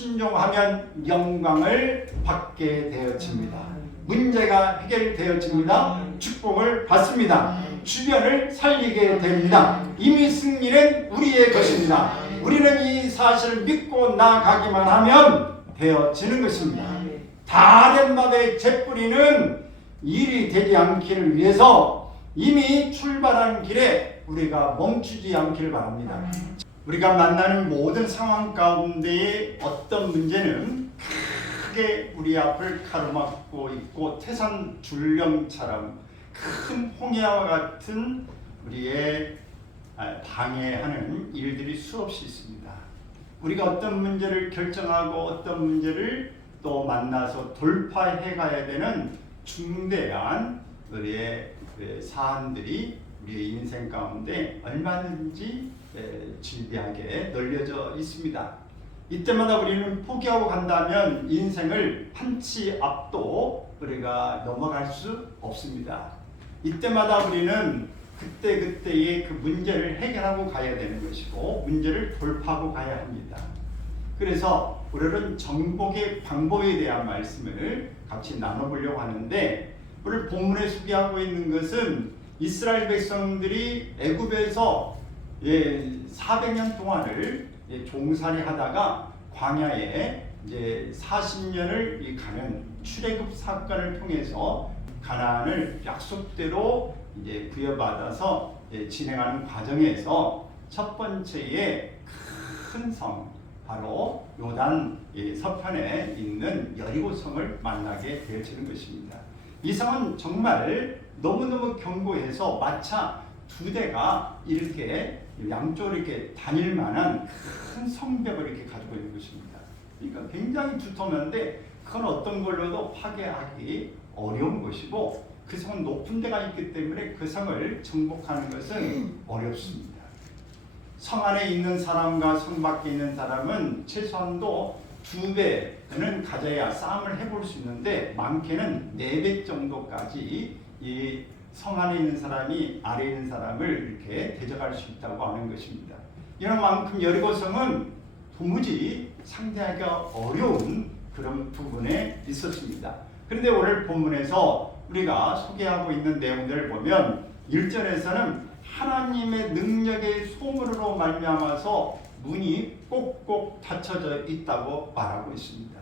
순종하면 영광을 받게 되어집니다. 문제가 해결되어집니다. 축복을 받습니다. 주변을 살리게 됩니다. 이미 승리는 우리의 것입니다. 우리는 이 사실을 믿고 나아가기만 하면 되어지는 것입니다. 다된 밥의 재뿌리는 일이 되지 않기를 위해서 이미 출발한 길에 우리가 멈추지 않기를 바랍니다. 우리가 만나는 모든 상황 가운데에 어떤 문제는 크게 우리 앞을 가로막고 있고 태산 줄령처럼 큰 홍해와 같은 우리의 방해하는 일들이 수없이 있습니다. 우리가 어떤 문제를 결정하고 어떤 문제를 또 만나서 돌파해 가야 되는 중대한 우리의 사안들이 우리의 인생 가운데 얼마든지 질비하게 널려져 있습니다. 이때마다 우리는 포기하고 간다면 인생을 한 치 앞도 우리가 넘어갈 수 없습니다. 이때마다 우리는 그때그때의 그 문제를 해결하고 가야 되는 것이고 문제를 돌파하고 가야 합니다. 그래서 오늘은 정복의 방법에 대한 말씀을 같이 나눠보려고 하는데 오늘 본문에 소개하고 있는 것은 이스라엘 백성들이 애굽에서 400년 동안을 종살이 하다가 광야에 이제 40년을 가는 출애굽 사건을 통해서 가나안을 약속대로 이제 부여받아서 진행하는 과정에서 첫 번째의 큰 성 바로 요단 서편에 있는 여리고성을 만나게 되어지는 것입니다. 이 성은 정말 너무너무 견고해서 마차 2대가 이렇게 양쪽으로 이렇게 다닐 만한 큰 성벽을 이렇게 가지고 있는 것입니다. 그러니까 굉장히 두툼한데 그건 어떤 걸로도 파괴하기 어려운 것이고 그 성은 높은 데가 있기 때문에 그 성을 정복하는 것은 어렵습니다. 성 안에 있는 사람과 성 밖에 있는 사람은 최소한도 2배는 가져야 싸움을 해볼 수 있는데 많게는 4배 정도까지 이 성 안에 있는 사람이 아래에 있는 사람을 이렇게 대적할 수 있다고 하는 것입니다. 이런 만큼 여리고성은 도무지 상대하기가 어려운 그런 부분에 있었습니다. 그런데 오늘 본문에서 우리가 소개하고 있는 내용들을 보면 1절에서는 하나님의 능력의 소문으로 말미암아서 문이 꼭꼭 닫혀져 있다고 말하고 있습니다.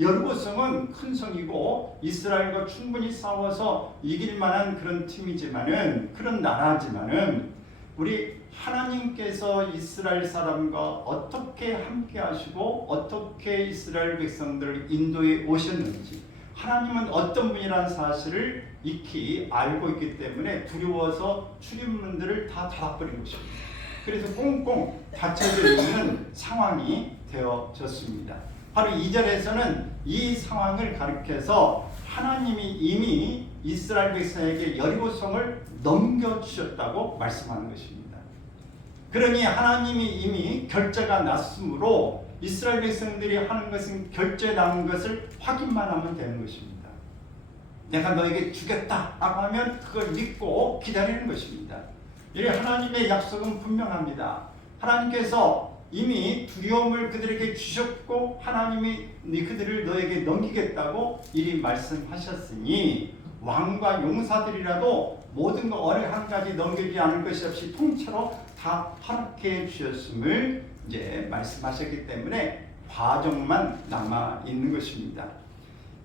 여리고성은 큰 성이고 이스라엘과 충분히 싸워서 이길 만한 그런 팀이지만은 그런 나라지만은 우리 하나님께서 이스라엘 사람과 어떻게 함께 하시고 어떻게 이스라엘 백성들을 인도해 오셨는지 하나님은 어떤 분이라는 사실을 익히 알고 있기 때문에 두려워서 출입문들을 다 닫아버린 것입니다. 그래서 꽁꽁 닫혀져 있는 상황이 되어졌습니다. 바로 2절에서는 이 상황을 가리켜서 하나님이 이미 이스라엘 백성에게 여리고성을 넘겨주셨다고 말씀하는 것입니다. 그러니 하나님이 이미 결제가 났으므로 이스라엘 백성들이 하는 것은 결제 난 것을 확인만 하면 되는 것입니다. 내가 너에게 주겠다라고 하면 그걸 믿고 기다리는 것입니다. 이 하나님의 약속은 분명합니다. 하나님께서 이미 두려움을 그들에게 주셨고 하나님이 그들을 너에게 넘기겠다고 이리 말씀하셨으니 왕과 용사들이라도 모든 거 어느 한 가지 넘기지 않을 것이 없이 통째로 다 허락해 주셨음을 이제 말씀하셨기 때문에 과정만 남아 있는 것입니다.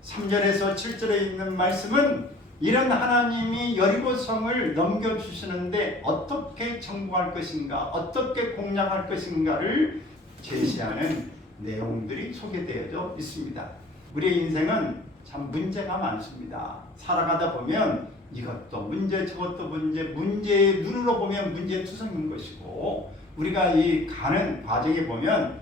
3절에서 7절에 있는 말씀은 이런 하나님이 여리고성을 넘겨주시는데 어떻게 정복할 것인가 어떻게 공략할 것인가를 제시하는 내용들이 소개되어져 있습니다. 우리의 인생은 참 문제가 많습니다. 살아가다 보면 이것도 문제 저것도 문제 문제의 눈으로 보면 문제투성인 것이고 우리가 이 가는 과정에 보면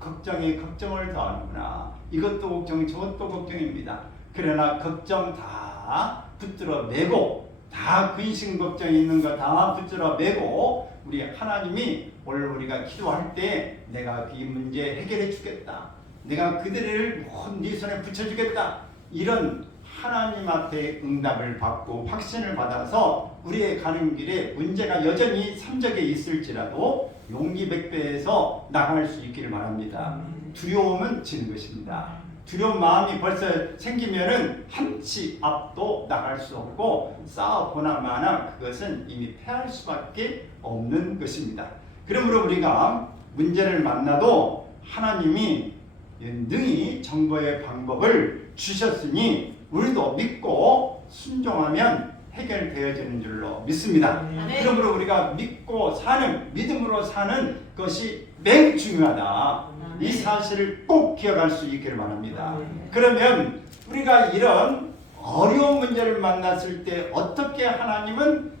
걱정이 걱정을 더하는구나 이것도 걱정 저것도 걱정입니다. 그러나 걱정 다 붙들어 매고 다 근심 걱정이 있는 거 다 붙들어 매고 우리 하나님이 오늘 우리가 기도할 때 내가 이 문제 해결해 주겠다 내가 그들을 네 손에 붙여주겠다 이런 하나님 앞에 응답을 받고 확신을 받아서 우리의 가는 길에 문제가 여전히 삼적에 있을지라도 용기 백배해서 나갈 수 있기를 바랍니다. 두려움은 지는 것입니다. 두려운 마음이 벌써 생기면은 한 치 앞도 나갈 수 없고 싸워보나 마나 그것은 이미 패할 수밖에 없는 것입니다. 그러므로 우리가 문제를 만나도 하나님이 능히 정보의 방법을 주셨으니 우리도 믿고 순종하면 해결되어지는 줄로 믿습니다. 그러므로 우리가 믿고 사는, 믿음으로 사는 것이 매우 중요하다. 이 사실을 꼭 기억할 수 있기를 바랍니다. 그러면 우리가 이런 어려운 문제를 만났을 때 어떻게 하나님은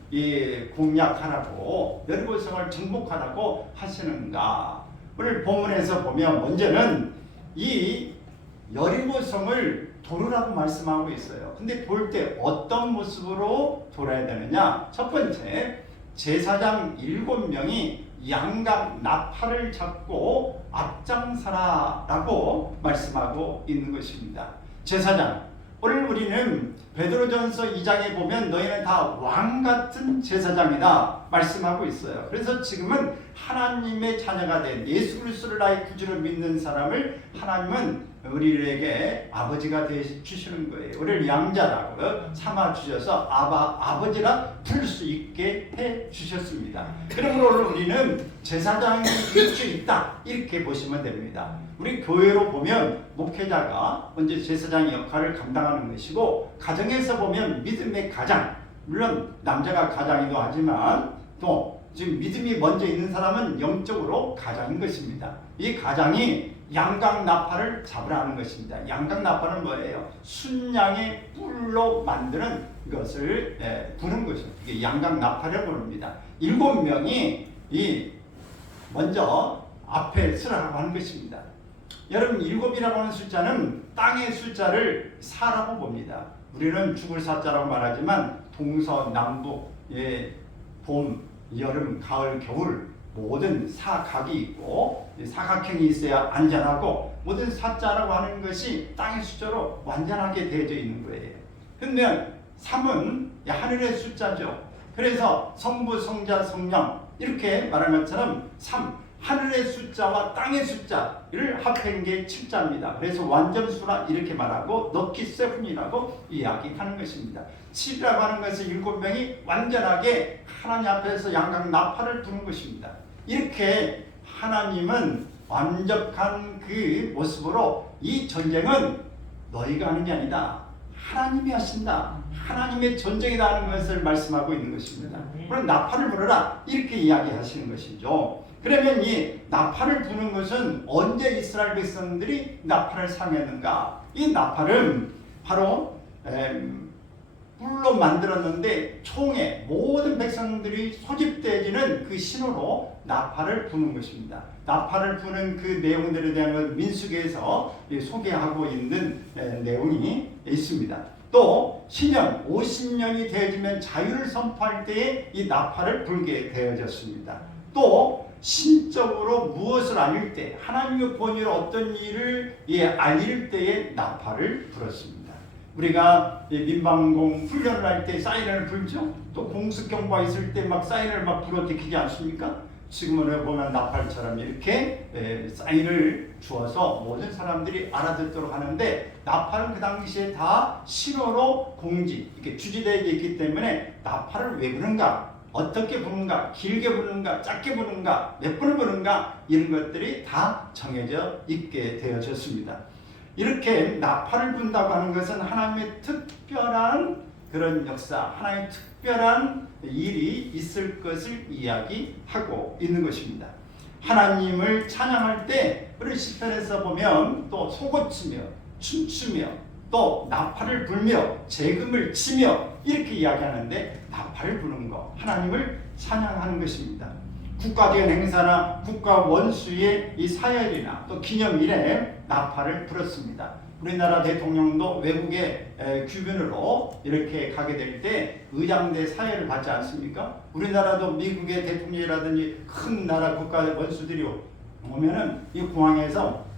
공략하라고, 여리고성을 정복하라고 하시는가? 오늘 본문에서 보면 먼저는 이 여리고성을 도르라고 말씀하고 있어요. 근데 돌 때 어떤 모습으로 돌아야 되느냐? 첫 번째, 제사장 7명이 양각 나팔을 잡고 앞장서라라고 말씀하고 있는 것입니다. 제사장, 오늘 우리는 베드로전서 2장에 보면 너희는 다 왕같은 제사장이다 말씀하고 있어요. 그래서 지금은 하나님의 자녀가 된 예수 그리스도를 나의 구주로 믿는 사람을 하나님은 우리에게 아버지가 되주시는 거예요. 우리를 양자라고 삼아 주셔서 아버지라 부를 수 있게 해 주셨습니다. 그러므로 우리는 제사장이 될 수 있다 이렇게 보시면 됩니다. 우리 교회로 보면 목회자가 먼저 제사장의 역할을 감당하는 것이고, 가정에서 보면 믿음의 가장, 물론 남자가 가장이기도 하지만 또 지금 믿음이 먼저 있는 사람은 영적으로 가장인 것입니다. 이 가장이 양각 나팔을 잡으라는 것입니다. 양각 나팔은 뭐예요? 순양의 뿔로 만드는 것을 부는 것입니다. 이게 양각 나팔을 부릅니다. 7명이 먼저 앞에 서라고 하는 것입니다. 여러분, 7이라고 하는 숫자는 땅의 숫자를 4라고 봅니다. 우리는 죽을 사자라고 말하지만 동서남북, 봄, 여름, 가을, 겨울 모든 사각이 있고 사각형이 있어야 안전하고, 모든 사자라고 하는 것이 땅의 숫자로 완전하게 되어져 있는 거예요. 근데 3은 하늘의 숫자죠. 그래서 성부, 성자, 성령 이렇게 말하는 것처럼 3, 하늘의 숫자와 땅의 숫자를 합한 게 7자입니다. 그래서 완전수라 이렇게 말하고 넣기 세븐이라고 이야기하는 것입니다. 7이라고 하는 것은 7명이 완전하게 하나님 앞에서 양각 나팔을 부는 것입니다. 이렇게 하나님은 완벽한 그 모습으로 이 전쟁은 너희가 하는 게 아니다, 하나님이 하신다, 하나님의 전쟁이다 하는 것을 말씀하고 있는 것입니다. 그럼 나팔을 불어라 이렇게 이야기하시는 것이죠. 그러면 이 나팔을 부는 것은 언제 이스라엘 백성들이 나팔을 사용했는가? 이 나팔은 바로 뿔로 만들었는데 총에 모든 백성들이 소집되어지는 그 신호로 나팔을 부는 것입니다. 나팔을 부는 그 내용들에 대한 민수기에서 소개하고 있는 내용이 있습니다. 또 신년 50년이 되어지면 자유를 선포할 때에 이 나팔을 불게 되어졌습니다. 또 신적으로 무엇을 알릴 때, 하나님의 권위로 어떤 일을 알릴 때에 나팔을 불었습니다. 우리가 민방공 훈련을 할 때 사이렌을 불죠. 또 공습 경보가 있을 때 막 사이렌을 막 불어대키지 않습니까? 지금은 보면 나팔처럼 이렇게 사인을 주어서 모든 사람들이 알아듣도록 하는데, 나팔은 그 당시에 다 신호로 공지, 이렇게 주지되어 있기 때문에 나팔을 왜 부는가, 어떻게 부는가, 길게 부는가, 짧게 부는가, 몇 번을 부는가, 이런 것들이 다 정해져 있게 되어졌습니다. 이렇게 나팔을 분다고 하는 것은 하나님의 특별한 그런 역사, 하나님의 특별한 일이 있을 것을 이야기하고 있는 것입니다. 하나님을 찬양할 때 우리 시편에서 보면 또 소고치며 춤추며 또 나팔을 불며 재금을 치며 이렇게 이야기하는데, 나팔을 부는 것, 하나님을 찬양하는 것입니다. 국가적인 행사나 국가 원수의 이 사열이나 또 기념일에 나팔을 불었습니다. 우리나라 대통령도 외국의 귀빈으로 이렇게 가게 될 때 의장대 사회를 받지 않습니까? 우리나라도 미국의 대통령이라든지 큰 나라 국가 원수들이 오면은 이 공항에서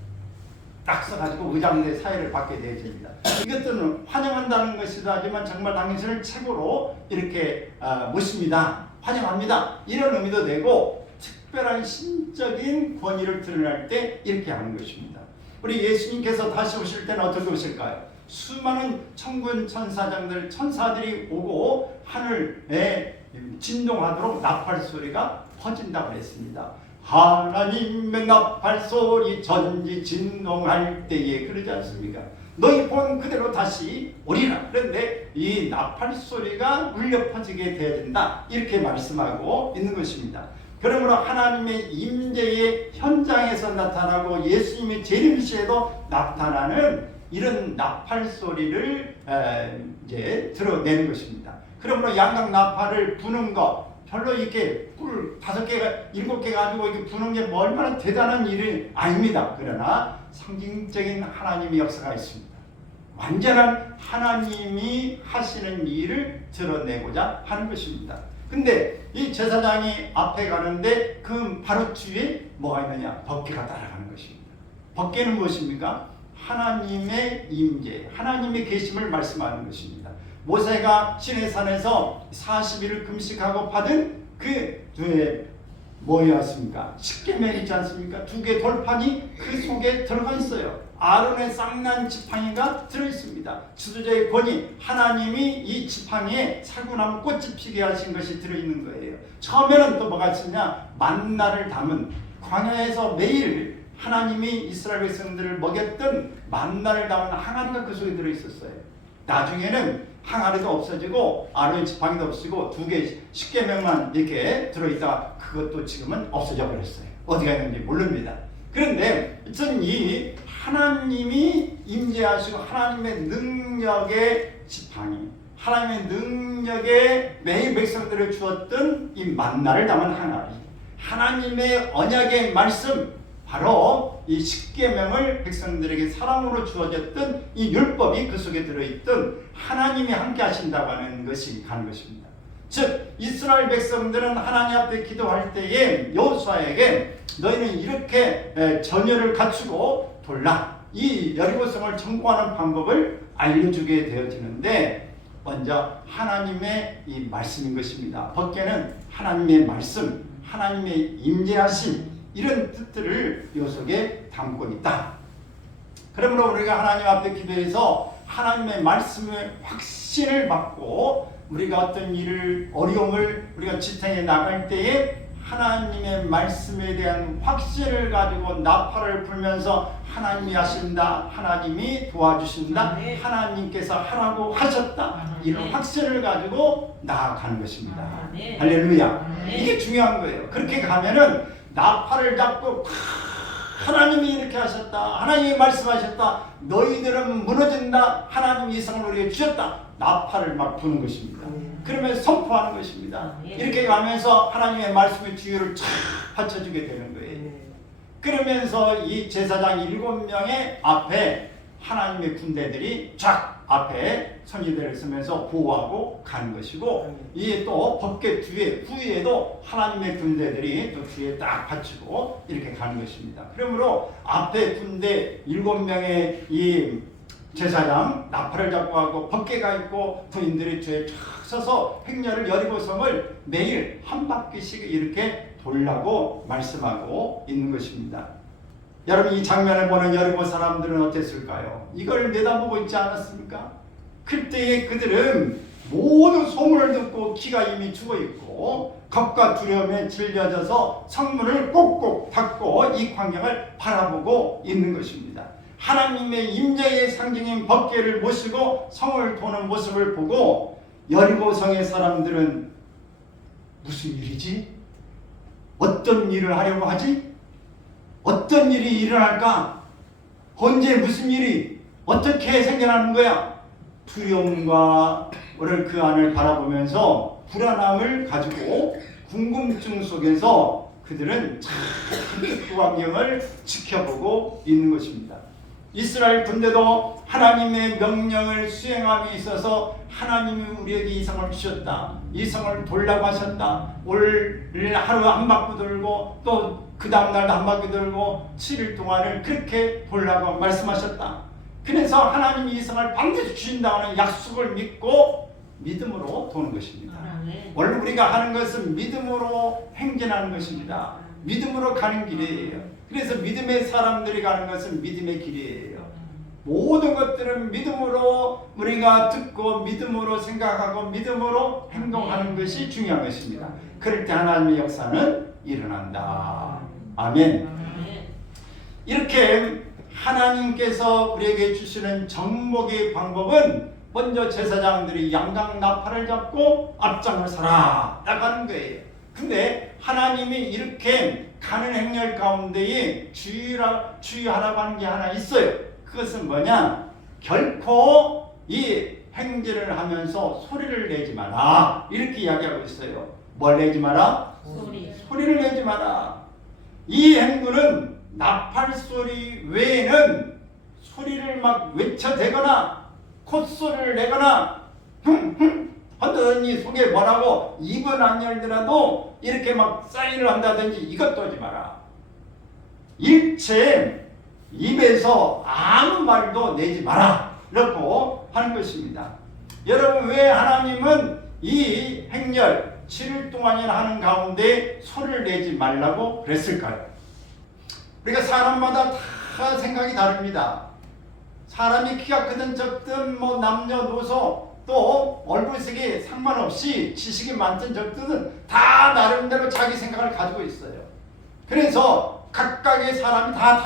딱 써가지고 의장대 사회를 받게 되어집니다. 이것들은 환영한다는 것이도 하지만 정말 당신을 최고로 이렇게 모십니다, 환영합니다, 이런 의미도 되고, 특별한 신적인 권위를 드러낼 때 이렇게 하는 것입니다. 우리 예수님께서 다시 오실 때는 어떻게 오실까요? 수많은 천군 천사장들 천사들이 오고 하늘에 진동하도록 나팔 소리가 퍼진다고 그랬습니다. 하나님의 나팔 소리 전지 진동할 때에 그러지 않습니까? 너희 본 그대로 다시 오리라. 그런데 이 나팔 소리가 울려 퍼지게 되어야 된다. 이렇게 말씀하고 있는 것입니다. 그러므로 하나님의 임재의 현장에서 나타나고 예수님의 재림시에도 나타나는 이런 나팔 소리를 이제 드러내는 것입니다. 그러므로 양각 나팔을 부는 것 별로 이렇게 뿔 5개가 7개가 가지고 이렇게 부는 게 뭐 얼마나 대단한 일이 아닙니다. 그러나 상징적인 하나님의 역사가 있습니다. 완전한 하나님이 하시는 일을 드러내고자 하는 것입니다. 근데 이 제사장이 앞에 가는데 그 바로 뒤에 뭐가 있느냐? 법궤가 따라가는 것입니다. 법궤는 무엇입니까? 하나님의 임재, 하나님의 계심을 말씀하는 것입니다. 모세가 시내산에서 40일을 금식하고 받은 그 뭐였습니까? 십계명이 있지 않습니까? 2개 돌판이 그 속에 들어가 있어요. 아론의 쌍난 지팡이가 들어있습니다. 지도자의 권위, 하나님이 이 지팡이에 살구나무 꽃이 피게 하신 것이 들어있는 거예요. 처음에는 또 뭐가 있었냐? 만나를 담은 광야에서 매일 하나님이 이스라엘 백성들을 먹였던 만나를 담은 항아리가 그 속에 들어있었어요. 나중에는 항아리도 없어지고 아론의 지팡이도 없어지고 2개 십계명만 이렇게 들어있다가 그것도 지금은 없어져 버렸어요. 어디가 있는지 모릅니다. 그런데 저는 이 하나님이 임재하시고 하나님의 능력의 지팡이, 하나님의 능력의 매일 백성들을 주었던 이 만나를 담은 항아리, 하나님의 언약의 말씀, 바로 이 십계명을 백성들에게 사랑으로 주어졌던 이 율법이 그 속에 들어있던 하나님이 함께 하신다고 하는 것이 가는 것입니다. 즉 이스라엘 백성들은 하나님 앞에 기도할 때에 여호수아에게 너희는 이렇게 전열을 갖추고 돌라, 이 여리고성을 점거하는 방법을 알려주게 되어지는데 먼저 하나님의 이 말씀인 것입니다. 법궤는 하나님의 말씀, 하나님의 임재하심, 이런 뜻들을 요 속에 담고 있다. 그러므로 우리가 하나님 앞에 기도해서 하나님의 말씀의 확신을 받고 우리가 어떤 일을 어려움을 우리가 지탱해 나갈 때에 하나님의 말씀에 대한 확신을 가지고 나팔을 불면서 하나님이 하신다, 하나님이 도와주신다, 하나님께서 하라고 하셨다, 이런 확신을 가지고 나아가는 것입니다. 할렐루야. 이게 중요한 거예요. 그렇게 가면은 나팔을 잡고 하나님이 이렇게 하셨다, 하나님이 말씀하셨다, 너희들은 무너진다, 하나님이 이상을 우리에게 주셨다, 나팔을 막 부는 것입니다. 그러면서 선포하는 것입니다. 이렇게 가면서 하나님의 말씀의 주유를 쫙 받쳐주게 되는 거예요. 그러면서 이 제사장 7명의 앞에 하나님의 군대들이 쫙 앞에 선지대를 쓰면서 보호하고 가는 것이고, 이 또 법궤 뒤에 후에도 하나님의 군대들이 또 뒤에 딱 받치고 이렇게 가는 것입니다. 그러므로 앞에 군대 7명의 이 제사장 나팔을 잡고 하고 법궤가 있고 부인들이 뒤에 쫙 서서 행렬을 여리고성을 매일 한 바퀴씩 이렇게 돌라고 말씀하고 있는 것입니다. 여러분, 이 장면을 보는 여리고 사람들은 어땠을까요? 이걸 내다보고 있지 않았습니까? 그때에 그들은 모두 소문을 듣고 기가 이미 죽어있고 겁과 두려움에 질려져서 성문을 꼭꼭 닫고 이 광경을 바라보고 있는 것입니다. 하나님의 임재의 상징인 법궤를 모시고 성을 도는 모습을 보고 여리고성의 사람들은 무슨 일이지? 어떤 일을 하려고 하지? 어떤 일이 일어날까? 언제 무슨 일이 어떻게 생겨나는 거야? 두려움과 오늘 그 안을 바라보면서 불안함을 가지고 궁금증 속에서 그들은 그 광경을 지켜보고 있는 것입니다. 이스라엘 군대도 하나님의 명령을 수행함에 있어서 하나님이 우리에게 이 성을 주셨다, 이 성을 돌라고 하셨다, 올 하루 한 바퀴 돌고 또 그 다음날도 한 바퀴 돌고 7일 동안을 그렇게 돌라고 말씀하셨다. 그래서 하나님이 이 성을 반드시 주신다는 약속을 믿고 믿음으로 도는 것입니다. 원래 우리가 하는 것은 믿음으로 행진하는 것입니다. 믿음으로 가는 길이에요. 그래서 믿음의 사람들이 가는 것은 믿음의 길이에요. 모든 것들은 믿음으로 우리가 듣고 믿음으로 생각하고 믿음으로 행동하는 것이 중요한 것입니다. 그럴 때 하나님의 역사는 일어난다. 아멘. 이렇게 하나님께서 우리에게 주시는 정복의 방법은 먼저 제사장들이 양당 나팔을 잡고 앞장을 서라 나가는 거예요. 근데 하나님이 이렇게 가는 행렬 가운데에 주의하라고 하는 게 하나 있어요. 그것은 뭐냐? 결코 이 행진을 하면서 소리를 내지 마라 이렇게 이야기하고 있어요. 뭘 내지 마라? 소리를 내지 마라. 이 행군은 나팔 소리 외에는 소리를 막 외쳐대거나 콧소리를 내거나 하더니 속에 뭐라고 입은 안 열더라도 이렇게 막 사인을 한다든지 이것도 하지 마라. 일체 입에서 아무 말도 내지 마라 라고 하는 것입니다. 여러분, 왜 하나님은 이 행렬 7일 동안이나 하는 가운데 소리를 내지 말라고 그랬을까요? 우리가 사람마다 다 생각이 다릅니다. 사람이 키가 크든 적든 뭐 남녀노소 또 얼굴색이 상관없이 지식이 많든 적든 다 나름대로 자기 생각을 가지고 있어요. 그래서 각각의 사람이 다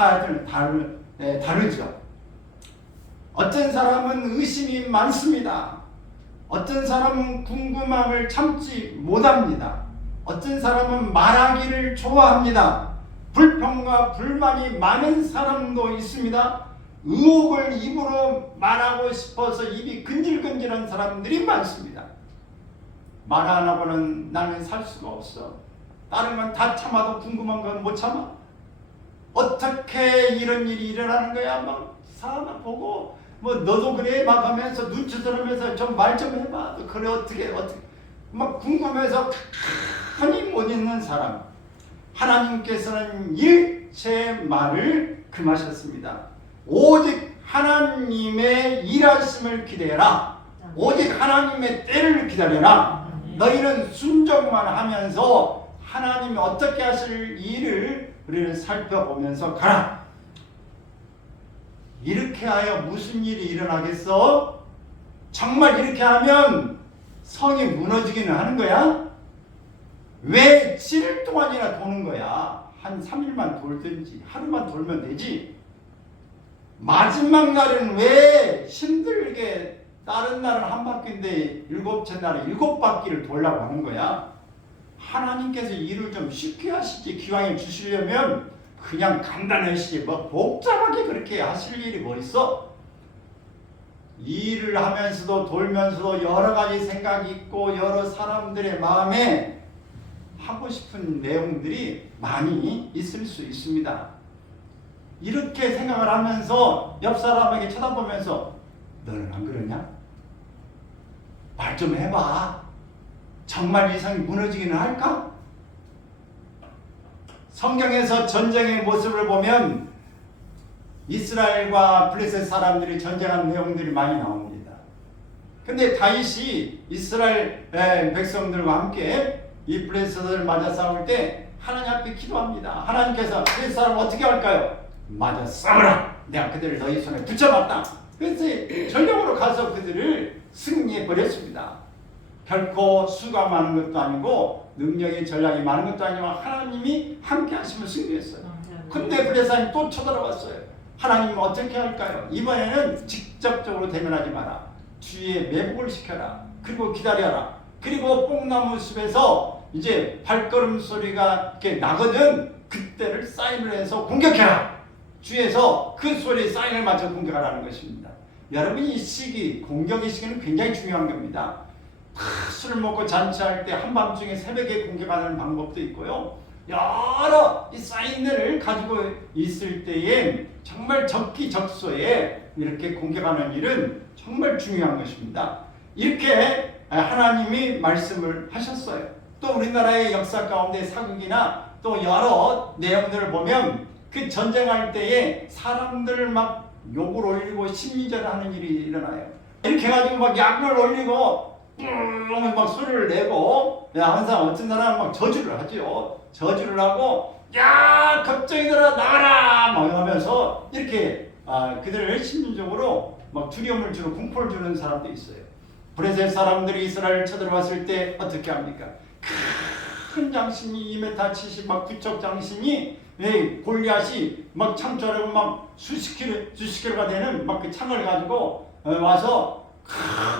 다르죠. 어떤 사람은 의심이 많습니다. 어떤 사람은 궁금함을 참지 못합니다. 어떤 사람은 말하기를 좋아합니다. 불평과 불만이 많은 사람도 있습니다. 의혹을 입으로 말하고 싶어서 입이 근질근질한 사람들이 많습니다. 말 안 하고는 나는 살 수가 없어. 다른 건 다 참아도 궁금한 건 못 참아. 어떻게 이런 일이 일어나는 거야? 막 사람 보고 뭐 너도 그래? 막 하면서 눈치 들으면서 좀 말 좀 해봐. 그래 어떻게 막 궁금해서 가만히 못 있는 사람. 하나님께서는 일체 말을 금하셨습니다. 오직 하나님의 일하심을 기대해라. 오직 하나님의 때를 기다려라. 너희는 순종만 하면서 하나님이 어떻게 하실 일을 우리는 살펴보면서 가라. 이렇게 하여 무슨 일이 일어나겠어? 정말 이렇게 하면 성이 무너지기는 하는 거야? 왜 7일 동안이나 도는 거야? 한 3일만 돌든지 하루만 돌면 되지. 마지막 날은 왜 힘들게 다른 날은 한 바퀴인데 일곱째 날은 7바퀴를 돌라고 하는 거야? 하나님께서 일을 좀 쉽게 하시지. 기왕에 주시려면 그냥 간단하시지 뭐 복잡하게 그렇게 하실 일이 뭐 있어? 일을 하면서도 돌면서도 여러 가지 생각이 있고 여러 사람들의 마음에 하고 싶은 내용들이 많이 있을 수 있습니다. 이렇게 생각을 하면서 옆 사람에게 쳐다보면서 너는 안 그러냐? 말 좀 해봐. 정말 이성이 무너지기는 할까? 성경에서 전쟁의 모습을 보면 이스라엘과 블레셋 사람들이 전쟁한 내용들이 많이 나옵니다. 근데 다윗이 이스라엘 백성들과 함께 이 블레셋을 맞아 싸울 때 하나님 앞에 기도합니다. 하나님께서 블레셋 사람을 어떻게 할까요? 맞아 싸우라. 내가 그들을 너희 손에 붙여봤다. 그래서 전력으로 가서 그들을 승리해 버렸습니다. 결코 수가 많은 것도 아니고 능력이 전략이 많은 것도 아니지만 하나님이 함께 하시면 승리했어요. 근데 블레셋이 또 쳐들어왔어요. 하나님은 어떻게 할까요? 이번에는 직접적으로 대면하지 마라. 주위에 매복을 시켜라. 그리고 기다려라. 그리고 뽕나무 숲에서 이제 발걸음 소리가 이렇게 나거든. 그때를 사인을 해서 공격해라. 주위에서 그 소리에 사인을 맞춰 공격하라는 것입니다. 여러분, 이 시기, 공격의 시기는 굉장히 중요한 겁니다. 술 먹고 잔치할 때 한밤중에 새벽에 공격하는 방법도 있고요. 여러 이 사인들을 가지고 있을 때에 정말 적기적소에 이렇게 공격하는 일은 정말 중요한 것입니다. 이렇게 하나님이 말씀을 하셨어요. 또 우리나라의 역사 가운데 사극이나 또 여러 내용들을 보면 그 전쟁할 때에 사람들을 막 욕을 올리고 심리전을 하는 일이 일어나요. 이렇게 해가지고 막 약을 올리고 막 소리를 내고 항상 어떤 사람은 막 저주를 하죠. 저주를 하고 야 겁쟁이들아 나가라 막 하면서 이렇게 그들을 심리적으로 막 두려움을 주고 공포를 주는 사람도 있어요. 브레셀 사람들이 이스라엘을 쳐들어왔을 때 어떻게 합니까? 큰 장신이 2m 70 막 구척 장신이 골리앗이 막 창조하려고 막 수십 킬로가 되는 막 그 창을 가지고 와서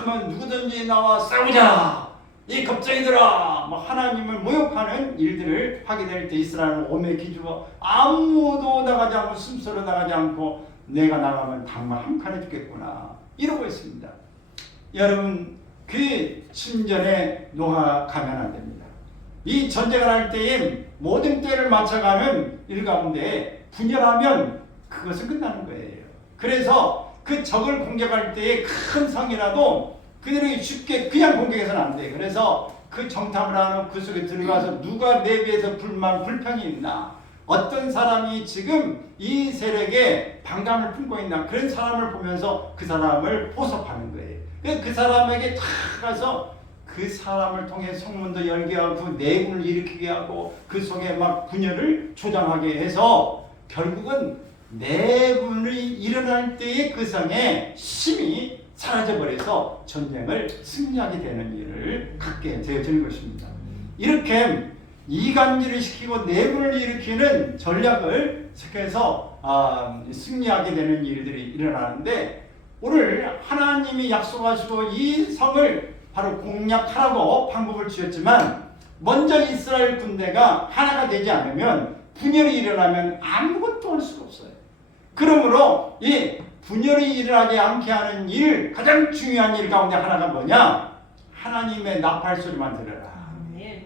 막 누구든지 나와 싸우자 이 겁쟁이들아 막 하나님을 모욕하는 일들을 하게 될 때 이스라엘은 오매 기죽어 아무도 나가지 않고 숨소리 나가지 않고 내가 나가면 당만 한 칸에 죽겠구나 이러고 있습니다. 여러분 그 심전에 녹아가면 안 됩니다. 이 전쟁을 할 때에 모든 때를 맞춰가는 일 가운데 분열하면 그것은 끝나는 거예요. 그래서 그 적을 공격할 때에 큰 성이라도 그들에게 쉽게 그냥 공격해서는 안 돼. 그래서 그 정탐을 하는 그 속에 들어가서 누가 내비에서 불평이 있나, 어떤 사람이 지금 이 세력에 반감을 품고 있나, 그런 사람을 보면서 그 사람을 포섭하는 거예요. 그 사람에게 탁 가서 그 사람을 통해 성문도 열게 하고 내분을 일으키게 하고 그 속에 막 분열을 조장하게 해서 결국은 내분이 일어날 때의 그 성에 힘이 사라져버려서 전쟁을 승리하게 되는 일을 갖게 되어지는 것입니다. 이렇게 이간질을 시키고 내분을 일으키는 전략을 택해서 승리하게 되는 일들이 일어나는데, 오늘 하나님이 약속하시고 이 성을 바로 공략하라고 방법을 주셨지만, 먼저 이스라엘 군대가 하나가 되지 않으면 분열이 일어나면 아무것도 할 수가 없어요. 그러므로 이 분열이 일어나지 않게 하는 일, 가장 중요한 일 가운데 하나가 뭐냐? 하나님의 나팔소리만 들어라.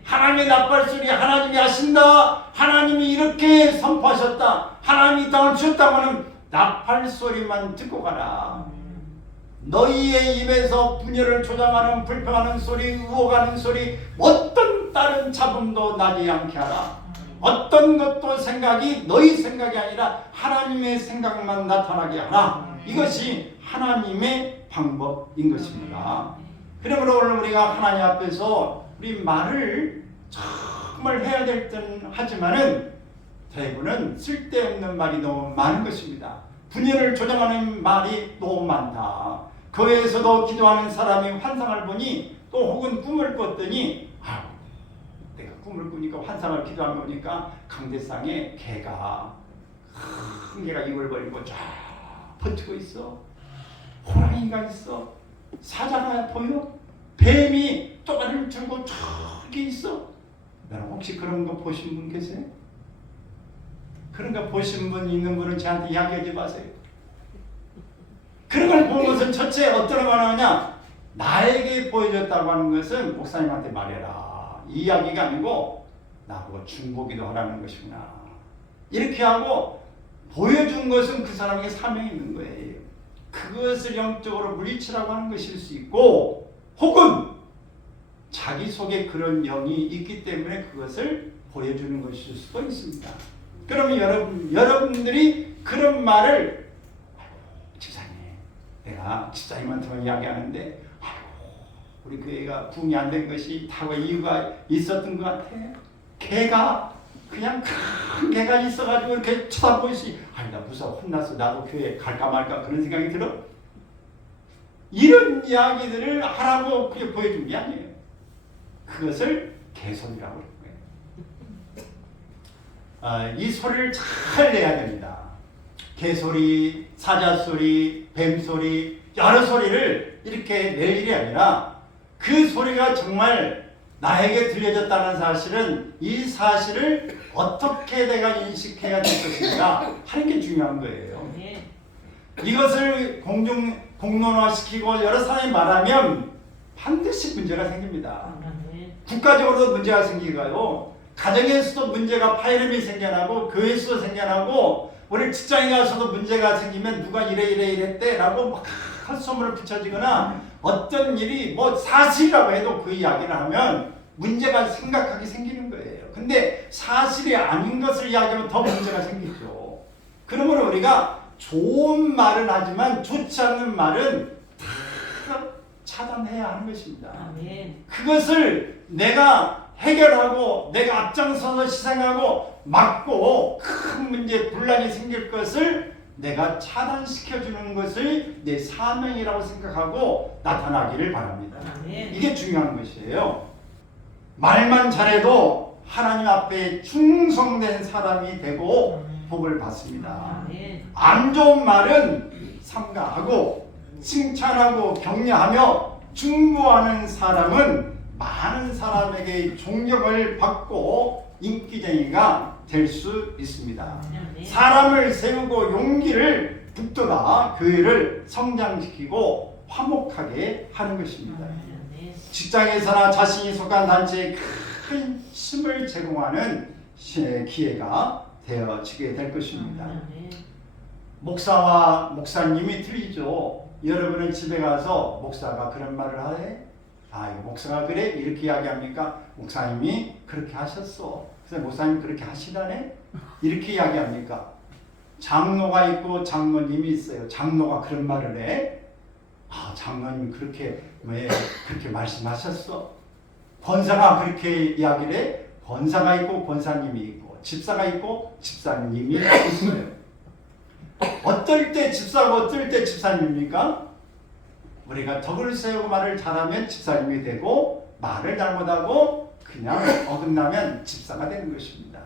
하나님의 나팔소리, 하나님이 하신다, 하나님이 이렇게 선포하셨다, 하나님이 이 땅을 주셨다고 하는 나팔소리만 듣고 가라. 너희의 입에서 분열을 조장하는 불평하는 소리, 의혹하는 소리, 어떤 다른 잡음도 나지 않게 하라. 어떤 것도 생각이 너희 생각이 아니라 하나님의 생각만 나타나게 하라. 이것이 하나님의 방법인 것입니다. 그러므로 오늘 우리가 하나님 앞에서 우리 말을 정말 해야 될 때는 하지만은 대부분은 쓸데없는 말이 너무 많은 것입니다. 분열을 조장하는 말이 너무 많다. 교회에서도 기도하는 사람이 환상을 보니, 또 혹은 꿈을 꿨더니, 내가 꿈을 꾸니까 환상을 기도하면 보니까 강대상에 개가, 큰 개가 입을 벌리고 쫙 버티고 있어. 호랑이가 있어. 사자가 보여. 뱀이 쪼가리를 들고 저기 있어. 여러분 혹시 그런 거 보신 분 계세요? 그런 거 보신 분 있는 분은 저한테 이야기하지 마세요. 그런 걸 보는 것은 첫째 어떤 걸 하느냐? 나에게 보여줬다고 하는 것은 목사님한테 말해라, 이 이야기가 아니고 나보고 중보기도 하라는 것이구나. 이렇게 하고 보여준 것은 그 사람에게 사명이 있는 거예요. 그것을 영적으로 물리치라고 하는 것일 수 있고, 혹은 자기 속에 그런 영이 있기 때문에 그것을 보여주는 것일 수도 있습니다. 그러면 여러분들이 그런 말을, 집사님, 내가 집사님한테만 이야기하는데, 우리 교회가 부흥이 안 된 것이 다고 이유가 있었던 것 같아. 개가 그냥 큰 개가 있어가지고 이렇게 쳐다보시, 나 무서워, 혼났어, 나도 교회 갈까 말까 그런 생각이 들어. 이런 이야기들을 하라고 그게 보여준 게 아니에요. 그것을 개소리라고 하는 거예요. 이 소리를 잘 내야 됩니다. 개소리, 사자소리, 뱀소리, 여러 소리를 이렇게 낼 일이 아니라, 그 소리가 정말 나에게 들려졌다는 사실은 이 사실을 어떻게 내가 인식해야 될 것인가 하는 게 중요한 거예요. 이것을 공론화시키고 여러 사람이 말하면 반드시 문제가 생깁니다. 국가적으로도 문제가 생기고요, 가정에서도 문제가 파열음이 생겨나고, 교회에서도 생겨나고, 우리 직장에 가서도 문제가 생기면 누가 이랬대 라고 막 헛소문을 붙여지거나, 어떤 일이 뭐 사실이라고 해도 그 이야기를 하면 문제가 심각하게 생기는 거예요. 근데 사실이 아닌 것을 이야기하면 더 문제가 생기죠. 그러므로 우리가 좋은 말은 하지만 좋지 않는 말은 다 차단해야 하는 것입니다. 아멘. 그것을 내가 해결하고 내가 앞장서서 희생하고 막고 큰 문제 분란이 생길 것을 내가 차단시켜주는 것을 내 사명이라고 생각하고 나타나기를 바랍니다. 이게 중요한 것이에요. 말만 잘해도 하나님 앞에 충성된 사람이 되고 복을 받습니다. 안 좋은 말은 삼가하고 칭찬하고 격려하며 중보하는 사람은 많은 사람에게 존경을 받고 인기쟁이가 될 수 있습니다. 사람을 세우고 용기를 북돋아 교회를 성장시키고 화목하게 하는 것입니다. 직장에서나 자신이 속한 단체에 큰 힘을 제공하는 기회가 되어지게 될 것입니다. 목사와 목사님이 틀리죠. 여러분은 집에 가서 목사가 그런 말을 하네? 이거 목사가 그래? 이렇게 이야기합니까? 목사님이 그렇게 하셨어. 그래서 목사님 그렇게 하시다네? 이렇게 이야기합니까? 장로가 있고 장로님이 있어요. 장로가 그런 말을 해? 장로님 그렇게 왜 그렇게 말씀하셨어? 권사가 그렇게 이야기를 해? 권사가 있고 권사님이 있고 집사가 있고 집사님이 있어요. 어떨 때 집사고 어떨 때 집사님입니까? 우리가 덕을 세우고 말을 잘하면 집사님이 되고 말을 잘못하고 그냥 어긋나면 집사가 되는 것입니다.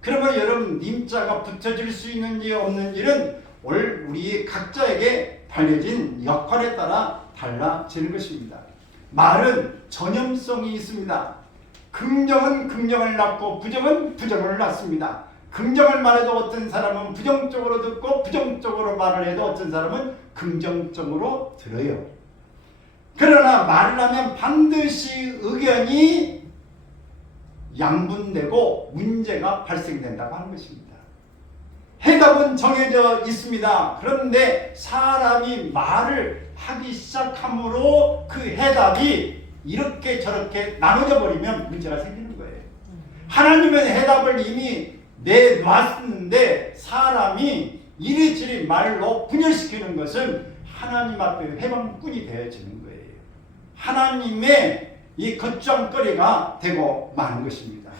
그러면 여러분 님자가 붙여질 수 있는지 없는지는 우리 각자에게 발려진 역할에 따라 달라지는 것입니다. 말은 전염성이 있습니다. 긍정은 긍정을 낳고 부정은 부정을 낳습니다. 긍정을 말해도 어떤 사람은 부정적으로 듣고 부정적으로 말을 해도 어떤 사람은 긍정적으로 들어요. 그러나 말을 하면 반드시 의견이 양분되고 문제가 발생된다고 하는 것입니다. 해답은 정해져 있습니다. 그런데 사람이 말을 하기 시작함으로 그 해답이 이렇게 저렇게 나눠져 버리면 문제가 생기는 거예요. 하나님은 해답을 이미 내놨는데 사람이 이리저리 말로 분열시키는 것은 하나님 앞에 회방꾼이 되어지는 거예요. 하나님의 이 겉장거리가 되고 마는 것입니다.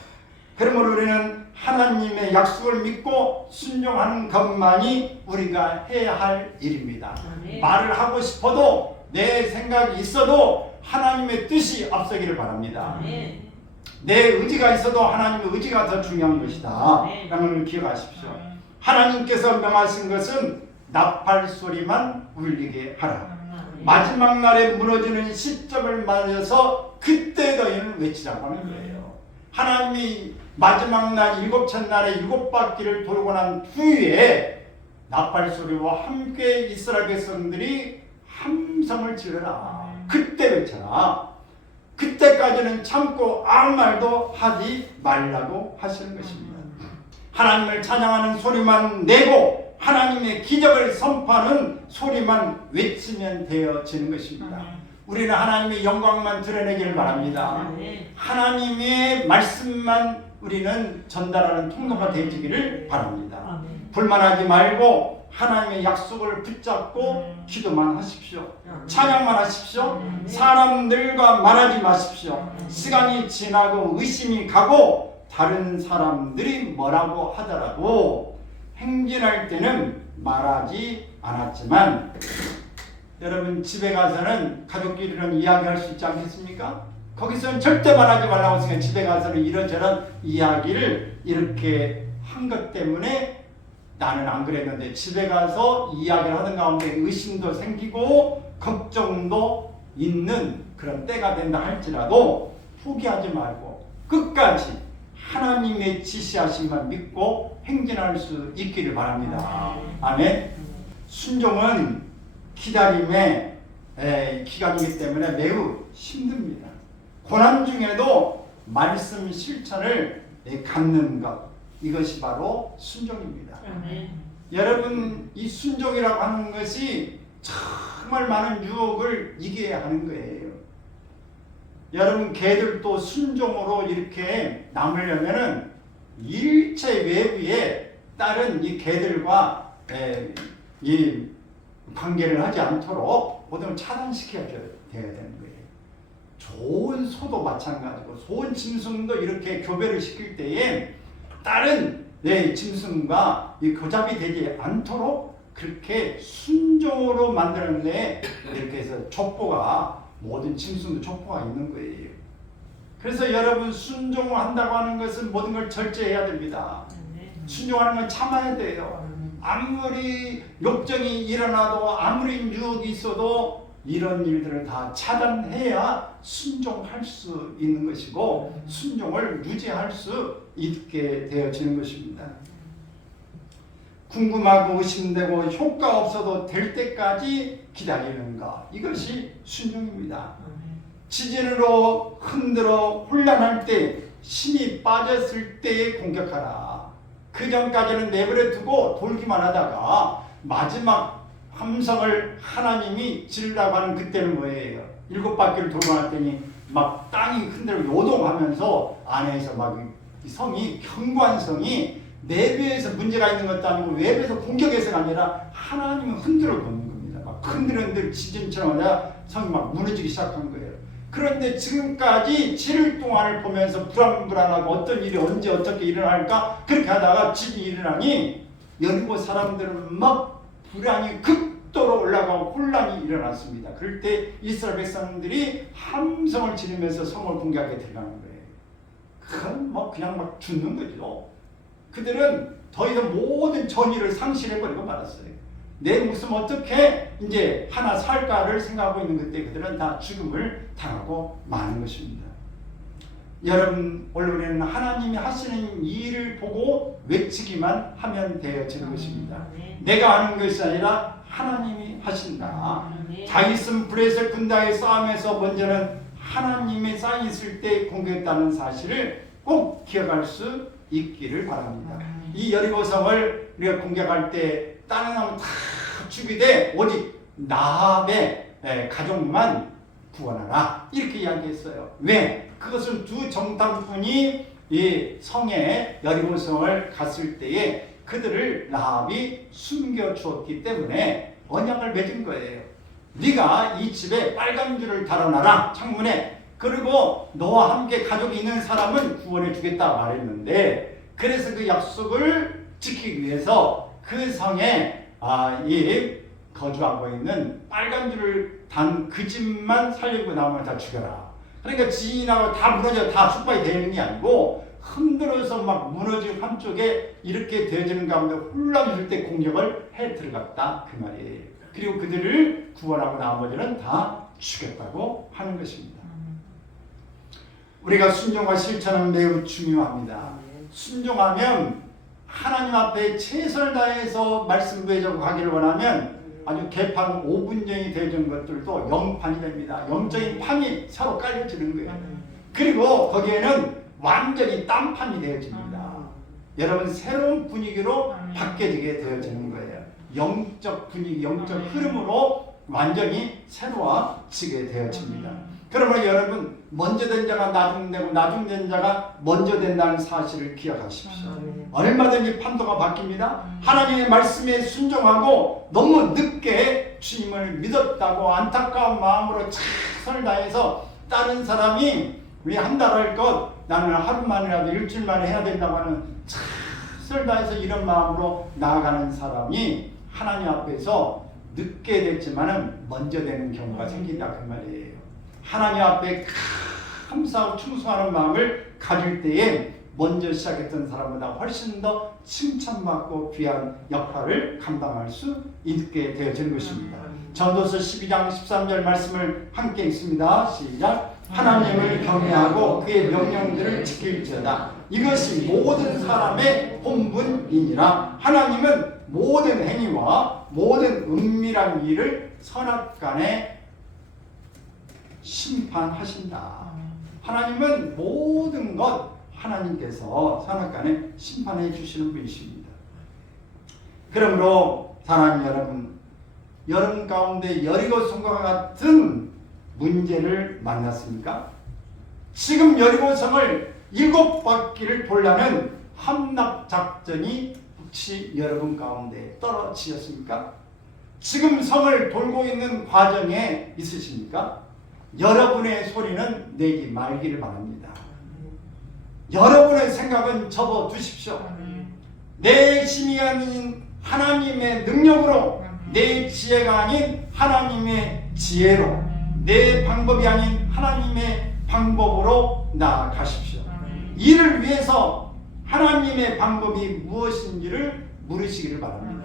그러므로 우리는 하나님의 약속을 믿고 순종하는 것만이 우리가 해야 할 일입니다. 말을 하고 싶어도 내 생각이 있어도 하나님의 뜻이 앞서기를 바랍니다. 내 의지가 있어도 하나님의 의지가 더 중요한 것이다 라는 걸 기억하십시오. 하나님께서 명하신 것은 나팔 소리만 울리게 하라. 마지막 날에 무너지는 시점을 맞아서 그때 너희는 외치라고 하는 거예요. 하나님이 마지막 날 일곱 첫날에 일곱 바퀴를 돌고 난 후에 나팔 소리와 함께 이스라엘 백성들이 함성을 지르라. 그때 외쳐라. 그때까지는 참고 아무 말도 하지 말라고 하시는 것입니다. 하나님을 찬양하는 소리만 내고 하나님의 기적을 선포하는 소리만 외치면 되어지는 것입니다. 우리는 하나님의 영광만 드러내기를 바랍니다. 하나님의 말씀만 우리는 전달하는 통로가 되어지기를 바랍니다. 불만하지 말고 하나님의 약속을 붙잡고 기도만 하십시오. 찬양만 하십시오. 사람들과 말하지 마십시오. 시간이 지나고 의심이 가고 다른 사람들이 뭐라고 하더라도 행진할 때는 말하지 않았지만 여러분 집에 가서는 가족끼리는 이야기할 수 있지 않겠습니까? 거기서는 절대 말하지 말라고 했으니까 집에 가서는 이런저런 이야기를 이렇게 한 것 때문에 나는 안 그랬는데 집에 가서 이야기를 하는 가운데 의심도 생기고 걱정도 있는 그런 때가 된다 할지라도 포기하지 말고 끝까지 하나님의 지시하심만 믿고 행진할 수 있기를 바랍니다. 아멘. 순종은 기다림의 기간이기 때문에 매우 힘듭니다. 고난 중에도 말씀 실천을 갖는 것, 이것이 바로 순종입니다. 여러분, 이 순종이라고 하는 것이 정말 많은 유혹을 이겨야 하는 거예요. 여러분, 개들도 순종으로 이렇게 남으려면은 일체 외부에 다른 이 개들과 이 관계를 하지 않도록 모든 걸 차단시켜야 돼야 되는 거예요. 좋은 소도 마찬가지고 좋은 짐승도 이렇게 교배를 시킬 때에 다른 짐승과 교잡이 되지 않도록 그렇게 순종으로 만드는데 이렇게 해서 족보가 모든 짐승도 족보가 있는 거예요. 그래서 여러분 순종을 한다고 하는 것은 모든 걸 절제해야 됩니다. 순종하는 건 참아야 돼요. 아무리 욕정이 일어나도 아무리 유혹이 있어도 이런 일들을 다 차단해야 순종할 수 있는 것이고 순종을 유지할 수 있게 되어지는 것입니다. 궁금하고 의심되고 효과 없어도 될 때까지 기다리는 것, 이것이 순종입니다. 지진으로 흔들어 혼란할 때, 힘이 빠졌을 때에 공격하라. 그 전까지는 내버려 두고 돌기만 하다가 마지막 함성을 하나님이 지르라고 하는 그때는 뭐예요? 7바퀴를 돌고 났더니 막 땅이 흔들고 요동하면서 안에서 막 이 성이, 현관성이 내부에서 문제가 있는 것도 아니고 외부에서 공격해서가 아니라 하나님은 흔들어 놓는 겁니다. 막 흔들흔들 지진처럼 하다 성이 막 무너지기 시작한 거예요. 그런데 지금까지 7일 동안을 보면서 불안불안하고 어떤 일이 언제 어떻게 일어날까 그렇게 하다가 지진이 일어나니 여리고 사람들은 막 불안이 극도로 올라가고 혼란이 일어났습니다. 그럴 때 이스라엘 백성들이 함성을 지르면서 성을 공격하게 들어가는 거예요. 그건 뭐 그냥 막 죽는 거죠. 그들은 더 이상 모든 전의를 상실해버리고 말았어요. 내 목숨 어떻게 이제 하나 살까를 생각하고 있는 그때 그들은 다 죽음을 당하고 마는 것입니다. 여러분, 원래 하나님이 하시는 일을 보고 외치기만 하면 되어지는 것입니다. 내가 하는 것이 아니라 하나님이 하신다. 다윗은 브레셋 군대의 싸움에서 먼저는 하나님의 쌓여 있을 때 공격했다는 사실을 꼭 기억할 수 있기를 바랍니다. 이 여리고성을 우리가 공격할 때 다른 사람은 다 죽이되 오직 나합의 가족만 구원하라 이렇게 이야기했어요. 왜? 그것은 두 정탐꾼이 이 성에 여리고성을 갔을 때에 그들을 나합이 숨겨주었기 때문에 언약을 맺은 거예요. 네가 이 집에 빨간 줄을 달아놔라 창문에. 그리고 너와 함께 가족이 있는 사람은 구원해 주겠다 말했는데, 그래서 그 약속을 지키기 위해서 그 성에 이 거주하고 있는 빨간 줄을 단 그 집만 살리고 나머지 다 죽여라. 그러니까 지인하고 다 무너져 다 숙박이 되는 게 아니고 흔들어서 막 무너지고 한쪽에 이렇게 되어지는 가운데 혼란이 있을 때 공격을 해 들어갔다 그 말이에요. 그리고 그들을 구원하고 나머지는 다 죽였다고 하는 것입니다. 우리가 순종과 실천은 매우 중요합니다. 순종하면 하나님 앞에 최선을 다해서 말씀 배우자고 가기를 원하면 아주 개판 5분전이 되어진 것들도 영판이 됩니다. 영적인 판이 서로 깔려지는 거예요. 그리고 거기에는 완전히 딴판이 되어집니다. 여러분, 새로운 분위기로 바뀌어지게 되어지는 거예요. 영적 분위기, 영적 흐름으로 완전히 새로워지게 되어집니다. 그러므로 여러분, 먼저 된 자가 나중 되고 나중 된 자가 먼저 된다는 사실을 기억하십시오. 얼마든지 판도가 바뀝니다. 하나님의 말씀에 순종하고 너무 늦게 주님을 믿었다고 안타까운 마음으로 최선을 다해서 다른 사람이 왜 한 달 할 것 나는 하루만이라도 일주일 만에 해야 된다고 하는 최선을 다해서 이런 마음으로 나아가는 사람이 하나님 앞에서 늦게 됐지만은 먼저 되는 경우가 생긴다 그 말이에요. 하나님 앞에 감사하고 충성하는 마음을 가질 때에 먼저 시작했던 사람보다 훨씬 더 칭찬받고 귀한 역할을 감당할 수 있게 되어지는 것입니다. 전도서 12장 13절 말씀을 함께 읽습니다. 시작. 하나님을 경외하고 그의 명령들을 지킬지어다. 이것이 모든 사람의 본분이니라. 하나님은 모든 행위와 모든 은밀한 일을 선악간에 심판하신다. 하나님은 모든 것 하나님께서 선악간에 심판해 주시는 분이십니다. 그러므로 사랑하는 여러분, 여러분 가운데 여리고성과 같은 문제를 만났습니까? 지금 여리고성을 7바퀴를 돌라는 함락작전이 혹시 여러분 가운데 떨어지셨습니까? 지금 성을 돌고 있는 과정에 있으십니까? 여러분의 소리는 내지 말기를 바랍니다. 여러분의 생각은 접어두십시오. 내 힘이 아닌 하나님의 능력으로, 내 지혜가 아닌 하나님의 지혜로, 내 방법이 아닌 하나님의 방법으로 나아가십시오. 이를 위해서 하나님의 방법이 무엇인지를 물으시기를 바랍니다.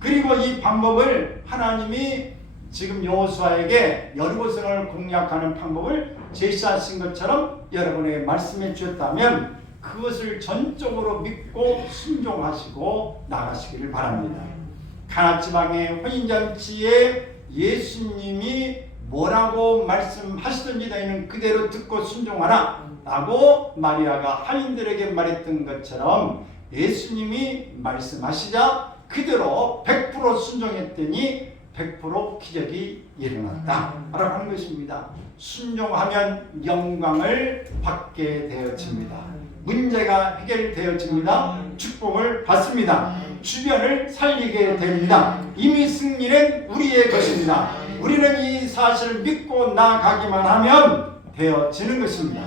그리고 이 방법을 하나님이 지금 여호수아에게 여리고성을 공략하는 방법을 제시하신 것처럼 여러분에게 말씀해 주셨다면 그것을 전적으로 믿고 순종하시고 나가시기를 바랍니다. 가나지방의 혼인잔치에 예수님이 뭐라고 말씀하시든지 너희는 그대로 듣고 순종하라 라고 마리아가 하인들에게 말했던 것처럼 예수님이 말씀하시자 그대로 100% 순종했더니 100% 기적이 일어났다 라고 하는 것입니다. 순종하면 영광을 받게 되어집니다. 문제가 해결되어집니다. 축복을 받습니다. 주변을 살리게 됩니다. 이미 승리는 우리의 것입니다. 우리는 이 사실을 믿고 나아가기만 하면 되어지는 것입니다.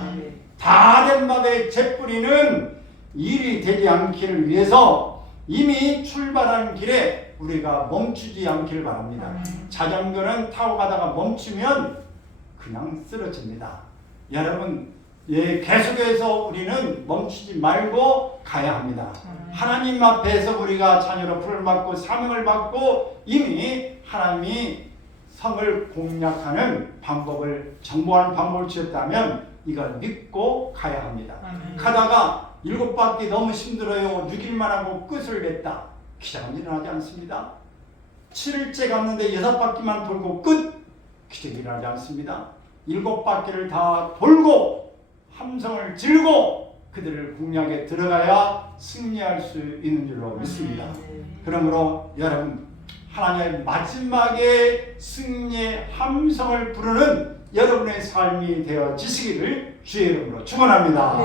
다 된 바의 재뿌리는 일이 되지 않기를 위해서 이미 출발한 길에 우리가 멈추지 않기를 바랍니다. 자전거는 타고 가다가 멈추면 그냥 쓰러집니다. 여러분, 계속해서 우리는 멈추지 말고 가야 합니다. 하나님 앞에서 우리가 자녀로 부름을 받고 사명을 받고 이미 하나님이 성을 공략하는 방법을 정보하는 방법을 주셨다면 이걸 믿고 가야 합니다. 가다가 7바퀴 너무 힘들어요. 6일만 하고 끝을 냈다. 기적은 일어나지 않습니다. 7일째 갔는데 6바퀴만 돌고 끝. 기적이 일어나지 않습니다. 7바퀴를 다 돌고 함성을 지르고 그들을 공략에 들어가야 승리할 수 있는 줄로 믿습니다. 그러므로 여러분, 하나님의 마지막에 승리의 함성을 부르는 여러분의 삶이 되어지시기를 주의 이름으로 축원합니다.